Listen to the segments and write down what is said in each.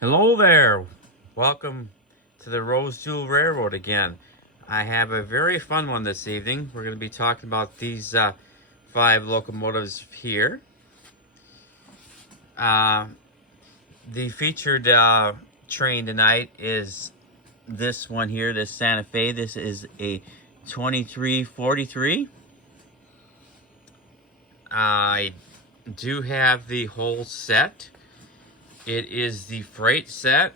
Hello there. Welcome to the Rose Jewel Railroad again. I have a very fun one this evening. We're going to be talking about these 5 locomotives here. The featured train tonight is this one here, this Santa Fe. This is a 2343. I do have the whole set. It is the freight set.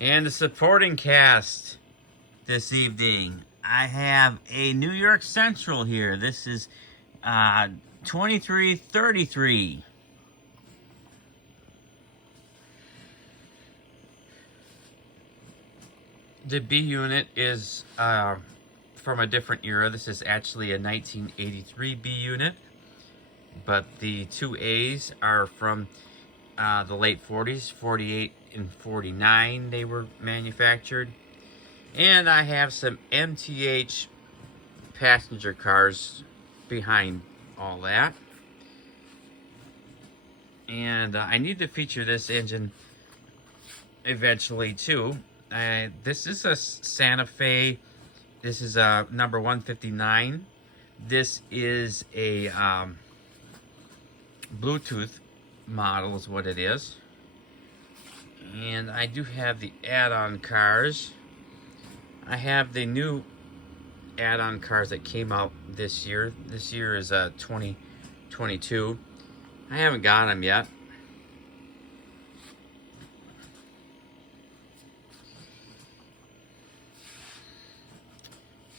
And the supporting cast this evening. I have a New York Central here. This is 2333. The B unit is from a different era. This is actually a 1983 B unit. But the 2As are from the late 40s, 48 and 49 they were manufactured. And I have some MTH passenger cars behind all that. And I need to feature this engine eventually too. This is a Santa Fe. This is a number 159. This is a Bluetooth model is what it is. And I do have the add-on cars. I have the new add-on cars that came out this year. This year is 2022. I haven't got them yet.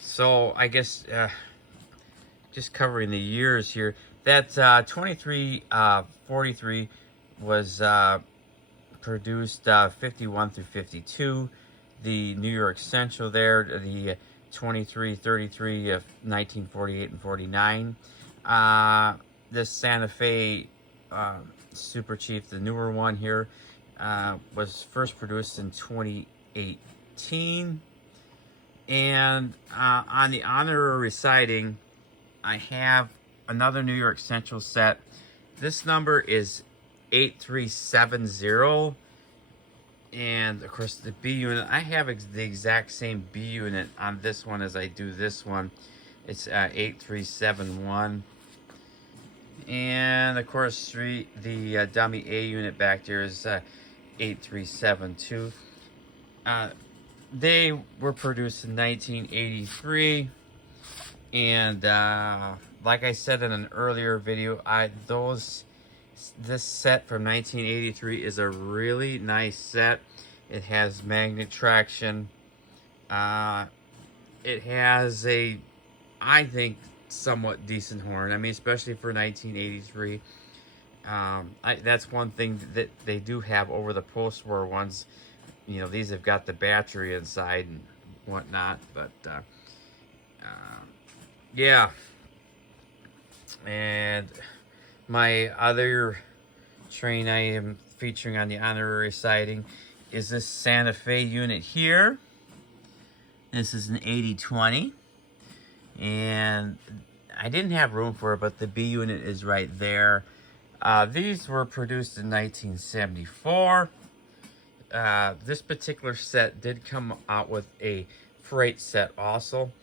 So I guess just covering the years here. That 2343 was produced 51 through 52. The New York Central there, the 2333 of 1948 and 49. This Santa Fe Super Chief, the newer one here, was first produced in 2018. And on the honorary siding, I have another New York Central set. This number is 8370. And of course the B unit, I have the exact same B unit on this one as I do this one. It's 8371. And of course the dummy A unit back there is 8372. They were produced in 1983, and like I said in an earlier video, this set from 1983 is a really nice set. It has magnet traction. It has a, I think, somewhat decent horn. I mean, especially for 1983. That's one thing that they do have over the post-war ones. You know, these have got the battery inside and whatnot, but yeah. And my other train I am featuring on the honorary siding is this Santa Fe unit here. This is an 8020, and I didn't have room for it, but the B unit is right there. These were produced in 1974. This particular set did come out with a freight set also.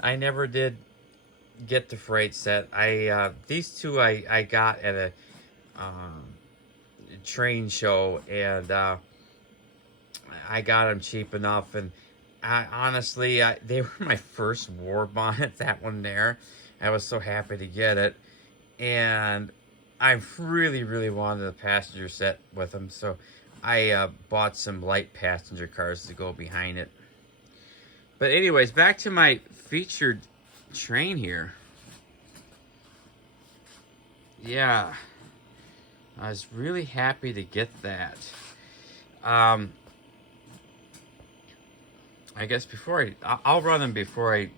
I never did get the freight set. These two I got at a train show, and I got them cheap enough. And honestly, they were my first war bonnet. That one there, I was so happy to get it, and I really wanted a passenger set with them, so I bought some light passenger cars to go behind it. But anyways, back to my featured train here. Yeah, I was really happy to get that. I guess I'll run them before I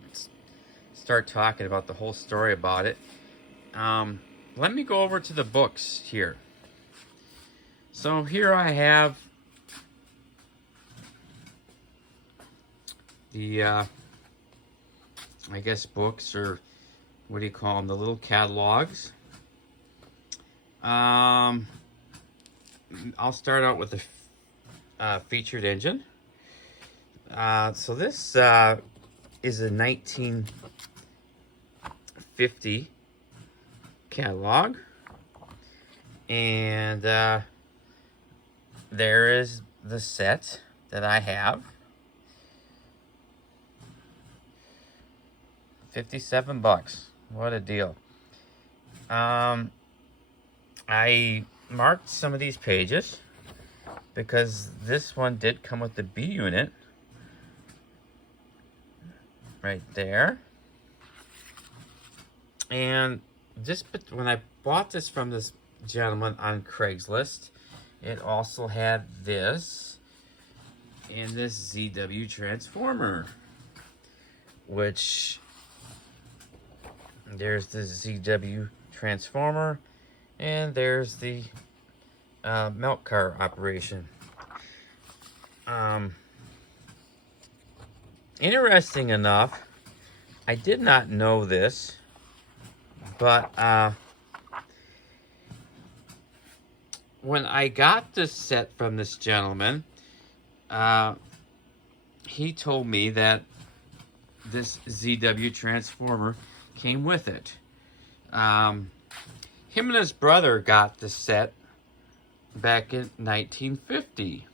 start talking about the whole story about it. Let me go over to the books here. So here I have the, I guess books, or what do you call them, the little catalogs. I'll start out with the featured engine. So this is a 1950 catalog, and there is the set that I have. 57 bucks. What a deal. I marked some of these pages because this one did come with the B unit right there. And this, when I bought this from this gentleman on Craigslist, it also had this and this ZW transformer, which there's the ZW transformer, and there's the milk car operation. Interesting enough, I did not know this, but when I got this set from this gentleman, he told me that this ZW transformer came with it. Him and his brother got the set back in 1950.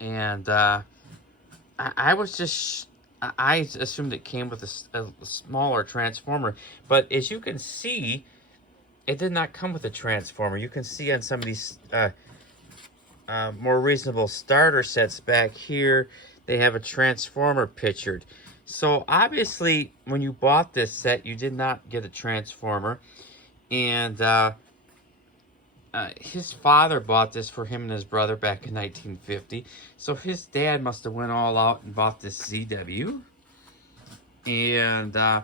And I was just, I assumed it came with a smaller transformer. But as you can see, it did not come with a transformer. You can see on some of these more reasonable starter sets back here, they have a transformer pictured. So obviously, when you bought this set, you did not get a transformer. And his father bought this for him and his brother back in 1950. So his dad must have went all out and bought this ZW. And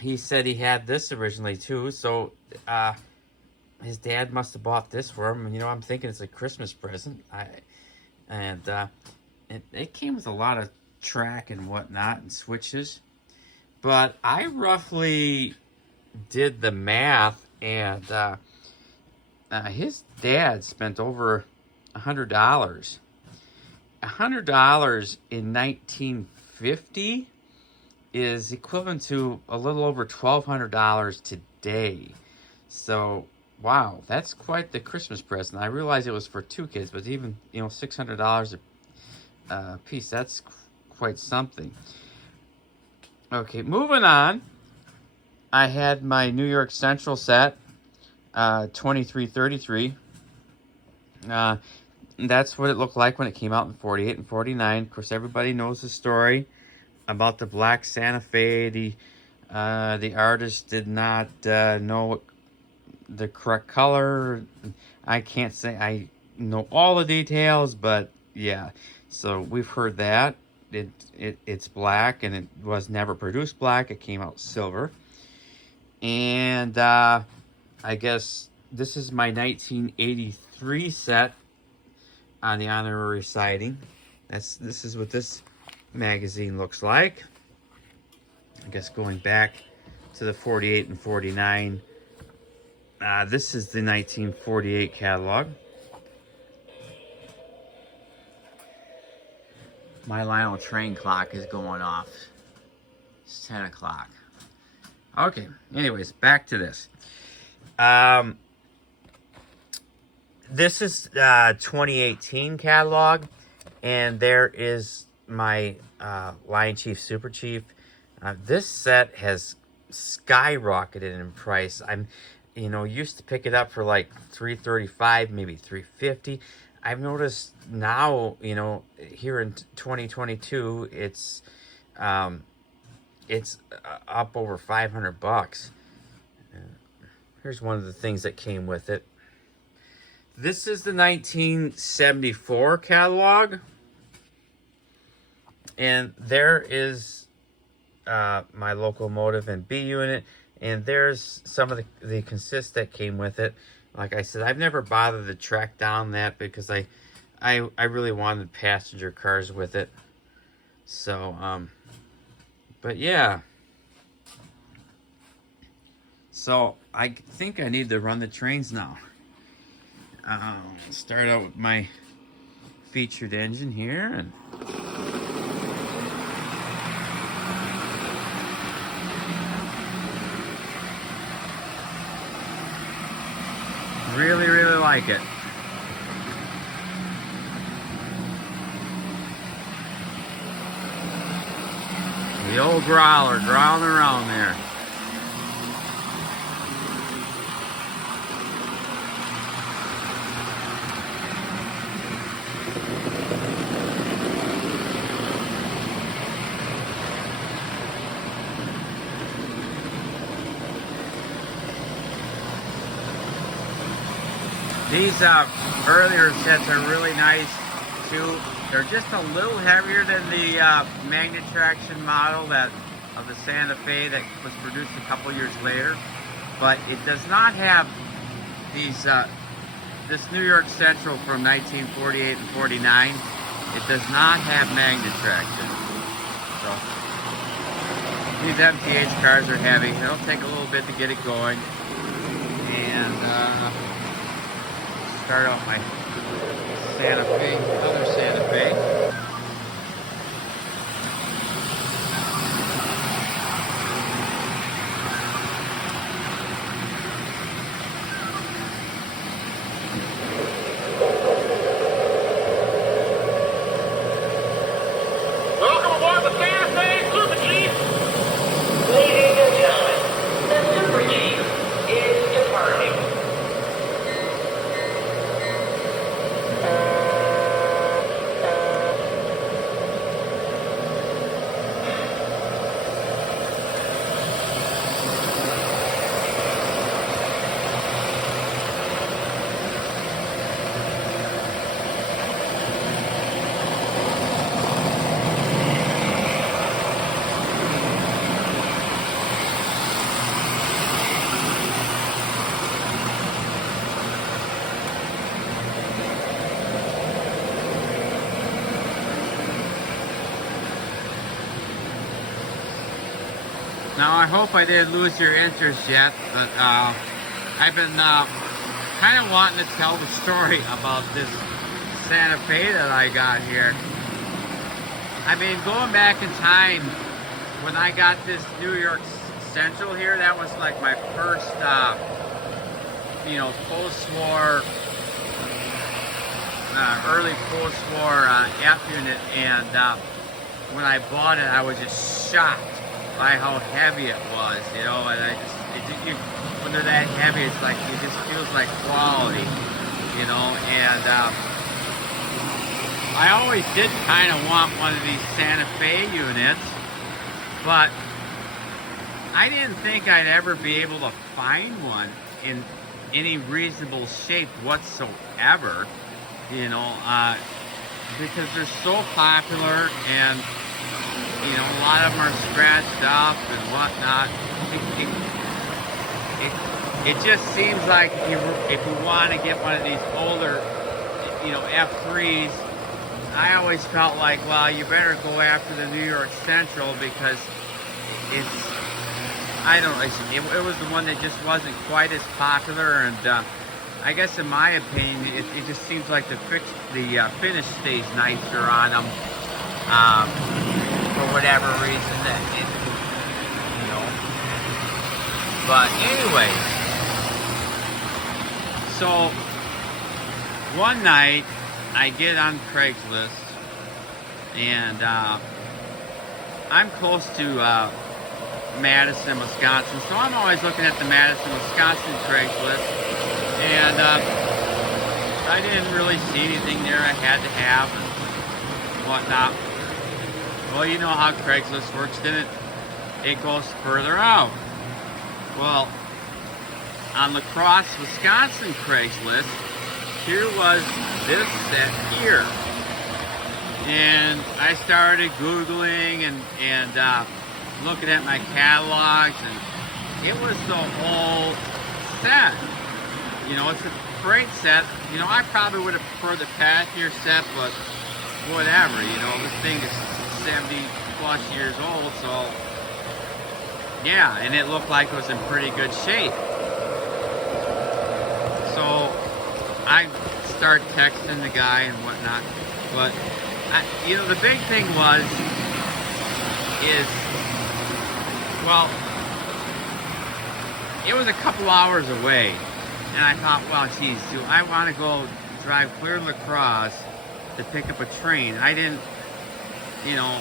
he said he had this originally too. So his dad must have bought this for him. You know, I'm thinking it's a Christmas present. It came with a lot of track and whatnot and switches. But I roughly did the math, and his dad spent over $100. $100 in 1950 is equivalent to a little over $1,200 today. So, wow, that's quite the Christmas present. I realize it was for two kids, but even, you know, $600 a piece, that's quite something. Okay, moving on. I had my New York Central set, 2333. That's what it looked like when it came out in 48 and 49. Of course, everybody knows the story about the black Santa Fe. The artist did not know the correct color. I can't say I know all the details, but yeah. So we've heard that. It's black, and it was never produced black. It came out silver. And I guess this is my 1983 set on the honorary siding. This is what this magazine looks like. I guess going back to the 48 and 49. This is the 1948 catalog. My Lionel train clock is going off. It's 10 o'clock. Okay, anyways, back to this. This is 2018 catalog, and there is my Lion Chief Super Chief. This set has skyrocketed in price. I'm, used to pick it up for like $335, maybe $350. I've noticed now, here in 2022, it's up over $500. Here's one of the things that came with it. This is the 1974 catalog, and there is my locomotive and B unit, and there's some of the consists that came with it. Like I said, I've never bothered to track down that because I really wanted passenger cars with it. So, but yeah. So I think I need to run the trains now. Start out with my featured engine here, and really, really like it. The old growler growling around there. These earlier sets are really nice too. They're just a little heavier than the Magnet Traction model of the Santa Fe that was produced a couple years later, but it does not have these this New York Central from 1948 and 49. It does not have Magnet Traction. So these MTH cars are heavy. It'll take a little bit to get it going. And start out my Santa Fe, other Santa Fe. Welcome aboard the Santa Fe Super Chief. Ladies and gentlemen, the Super Chief is departing. Now I hope I didn't lose your interest yet, but I've been kind of wanting to tell the story about this Santa Fe that I got here. I mean, going back in time, when I got this New York Central here, that was like my first, you know, post-war, early post-war F unit, and when I bought it, I was just shocked by how heavy it was, you know, and when they're that heavy, it's like, it just feels like quality, you know, and I always did kind of want one of these Santa Fe units, but I didn't think I'd ever be able to find one in any reasonable shape whatsoever, you know, because they're so popular, and you know, a lot of them are scratched up and whatnot. It just seems like if you want to get one of these older, you know, F3s, I always felt like, well, you better go after the New York Central because it's, I don't know, it was the one that just wasn't quite as popular, and I guess in my opinion, it just seems like the finish stays nicer on them. For whatever reason that it, you know. But anyways, so one night I get on Craigslist, and I'm close to Madison, Wisconsin, so I'm always looking at the Madison, Wisconsin Craigslist, and I didn't really see anything there I had to have and whatnot. Well, you know how Craigslist works, didn't it? It goes further out. Well, on La Crosse, Wisconsin Craigslist, here was this set here. And I started Googling and looking at my catalogs, and it was the whole set. You know, it's a great set. You know, I probably would have preferred the passenger set, but whatever. You know, this thing is 70 plus years old, so yeah, and it looked like it was in pretty good shape. So I start texting the guy and whatnot, but you know, the big thing is, well, it was a couple hours away, and I thought, well, geez, do I want to go drive clear to La Crosse to pick up a train? I didn't, you know,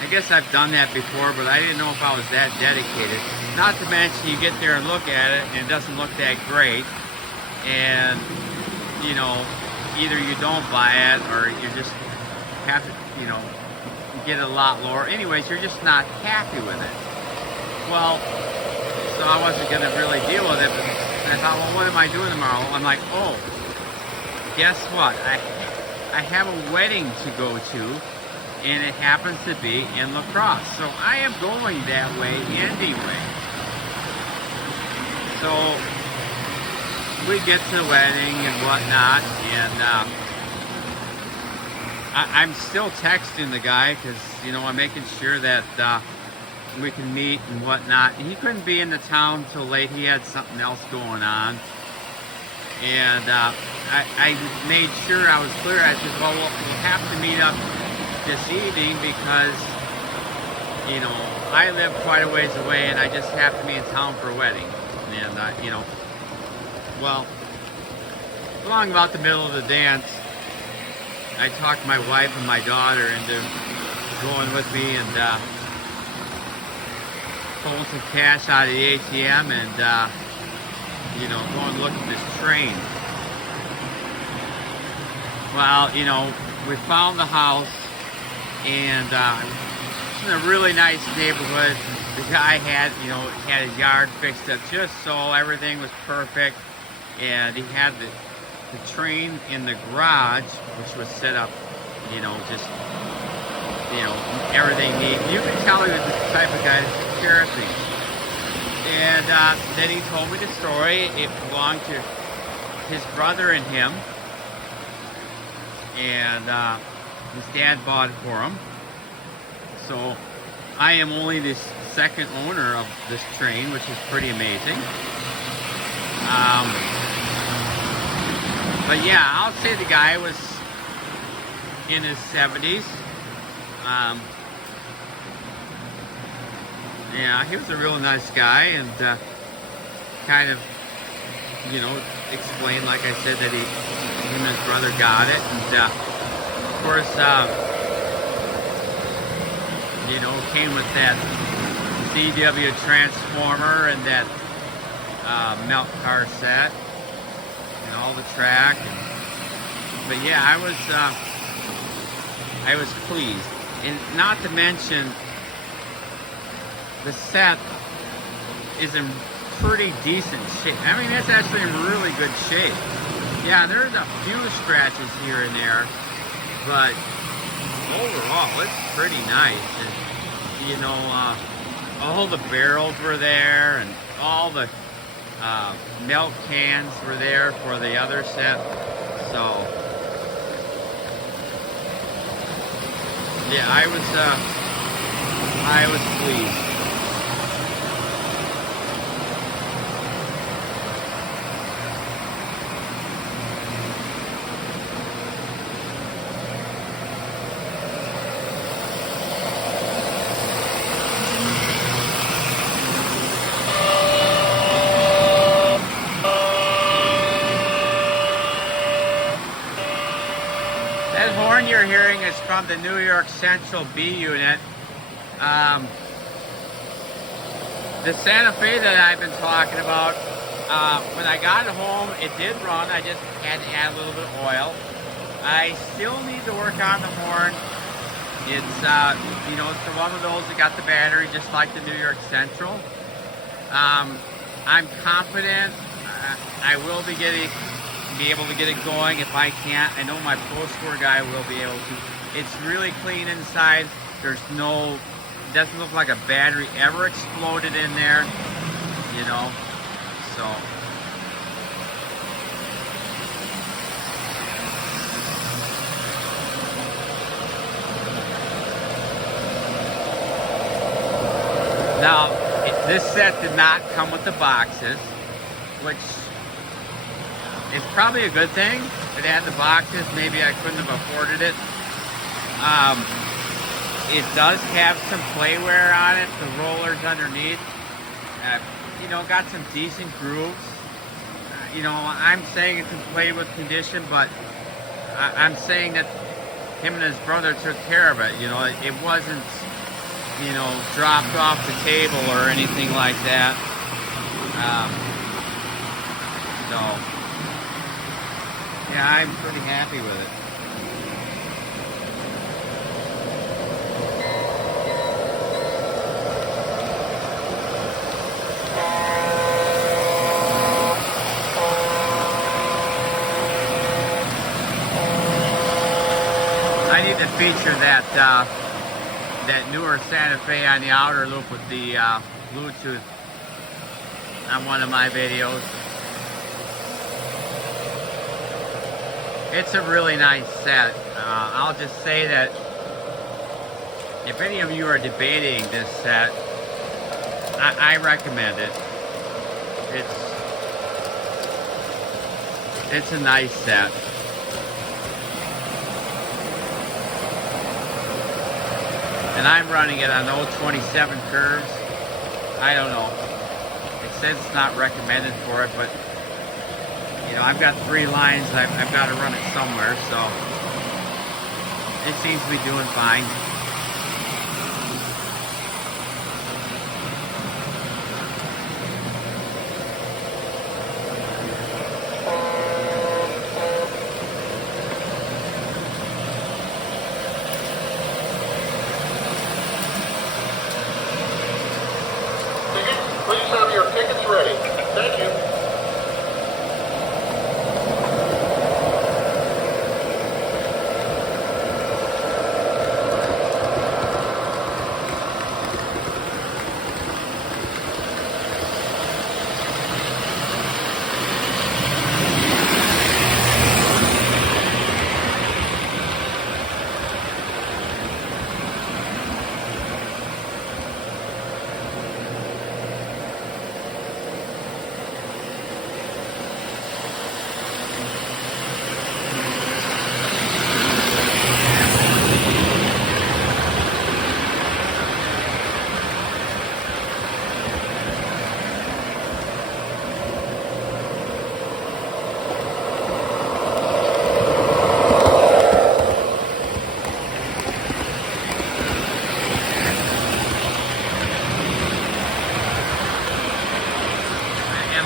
I guess I've done that before, but I didn't know if I was that dedicated. Not to mention, you get there and look at it, and it doesn't look that great, and, you know, either you don't buy it, or you just have to, you know, get it a lot lower. Anyways, you're just not happy with it. Well, so I wasn't going to really deal with it, but I thought, well, what am I doing tomorrow? I'm like, oh, guess what? I have a wedding to go to, and it happens to be in La Crosse. So I am going that way anyway. So we get to the wedding and whatnot, and I'm still texting the guy because, you know, I'm making sure that we can meet and whatnot. He couldn't be in the town till late. He had something else going on. And I made sure I was clear. I said, well, we'll have to meet up this evening because, you know, I live quite a ways away and I just have to be in town for a wedding. And, you know, well, along about the middle of the dance, I talked my wife and my daughter into going with me and pulling some cash out of the ATM and, you know, going to look at this train. Well, you know, we found the house, and it's in a really nice neighborhood. The guy had, you know, had his yard fixed up just so everything was perfect, and he had the train in the garage, which was set up, you know, just, you know, everything neat. You can tell he was the type of guy that took care of things. And then he told me the story. It belonged to his brother and him, and his dad bought it for him. So I am only the second owner of this train, which is pretty amazing. But yeah, I'll say the guy was in his 70s. Yeah, he was a real nice guy, and kind of, you know, explained, like I said, that him and his brother got it, and of course, you know, came with that CW transformer and that milk car set and all the track. But yeah, I was pleased, and not to mention, the set is in pretty decent shape. I mean, it's actually in really good shape. Yeah, there's a few scratches here and there, but overall, it's pretty nice. And, you know, all the barrels were there, and all the milk cans were there for the other set. So, yeah, I was pleased. That horn you're hearing is from the New York Central B unit. The Santa Fe that I've been talking about, when I got it home, it did run. I just had to add a little bit of oil. I still need to work on the horn. It's, you know, it's one of those that got the battery just like the New York Central. I'm confident I will be able to get it going. If I can't, I know my post-war guy will be able to. It's really clean inside. There's no, it doesn't look like a battery ever exploded in there, you know. So This set did not come with the boxes, which is probably a good thing. If it had the boxes, maybe I couldn't have afforded it. It does have some playwear on it, the rollers underneath. You know, got some decent grooves. You know, I'm saying it can play with condition, but I'm saying that him and his brother took care of it. You know, it wasn't, you know, dropped off the table or anything like that. So, yeah, I'm pretty happy with it. I need to feature that that newer Santa Fe on the outer loop with the Bluetooth on one of my videos. It's a really nice set. I'll just say that if any of you are debating this set, I recommend it. It's a nice set. And I'm running it on those 27 curves. I don't know. It says it's not recommended for it, but you know, I've got 3 lines. I've got to run it somewhere, so it seems to be doing fine. Please have your tickets ready. Thank you.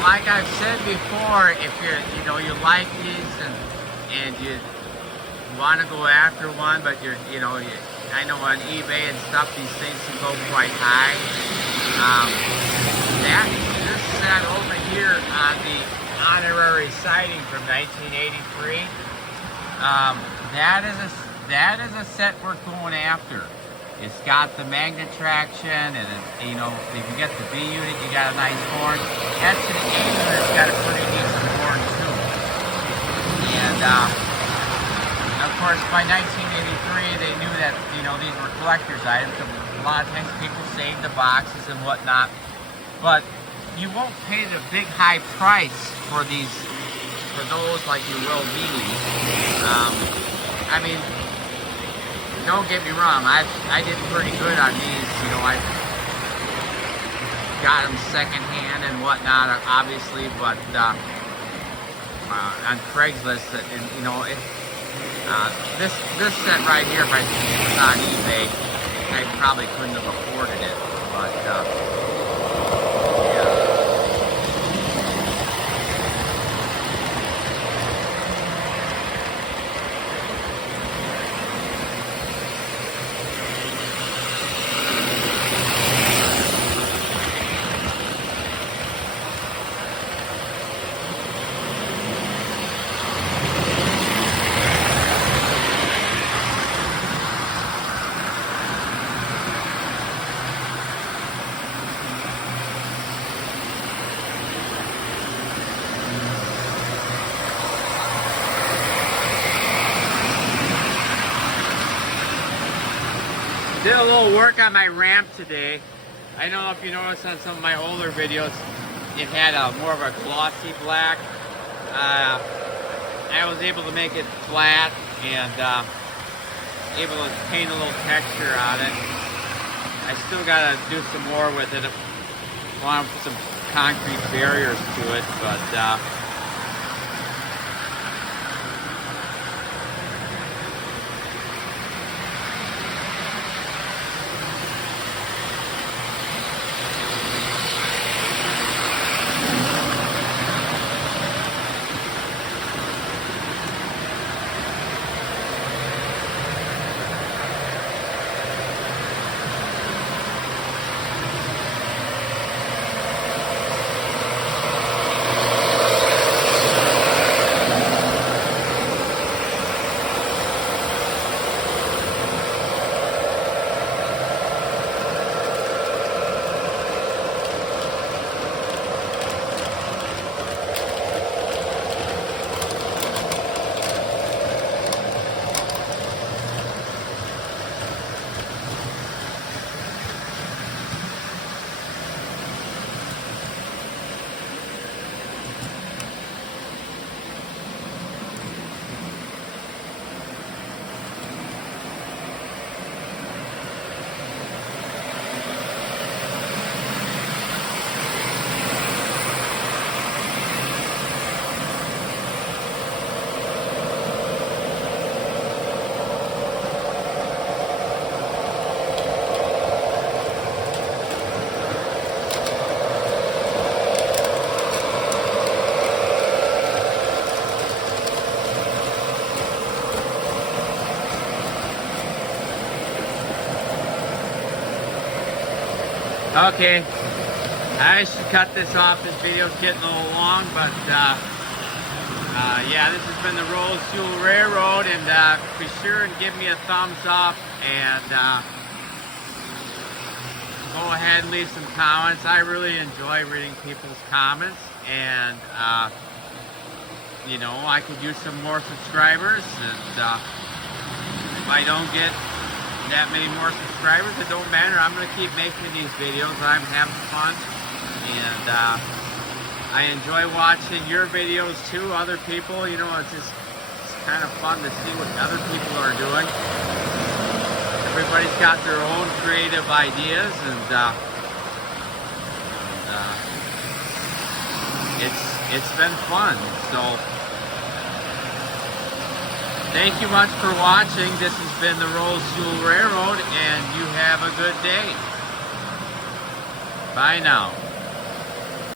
Like I've said before, if you know, you like these and you want to go after one, but you know, I know on eBay and stuff these things can go quite high. This set over here on the honorary sighting from 1983, that is a set worth going after. It's got the magnet traction, and you know, if you get the B unit, you got a nice horn. That's an A unit's got a pretty decent horn too. And of course, by 1983, they knew that, you know, these were collector's items. A lot of times, people save the boxes and whatnot, but you won't pay the big high price for these, for those like you will these. I mean, don't get me wrong, I did pretty good on these. You know, I got them secondhand and whatnot, obviously, but on Craigslist, and you know, this set right here, if I was on eBay, I probably couldn't have afforded it, but yeah. Did a little work on my ramp today. I don't know if you noticed on some of my older videos, it had a more of a glossy black. I was able to make it flat and able to paint a little texture on it. I still gotta do some more with it. I want to put some concrete barriers to it, but okay. I should cut this off. This video's getting a little long, but yeah, this has been the Rose Fuel Railroad, and be sure and give me a thumbs up, and go ahead and leave some comments. I really enjoy reading people's comments, and you know, I could use some more subscribers, and if I don't get that many more subscribers, it don't matter. I'm going to keep making these videos. I'm having fun, and I enjoy watching your videos too. Other people, you know, it's kind of fun to see what other people are doing. Everybody's got their own creative ideas, and it's been fun. So thank you much for watching. This has been the Rose Fuel Railroad, and you have a good day. Bye now.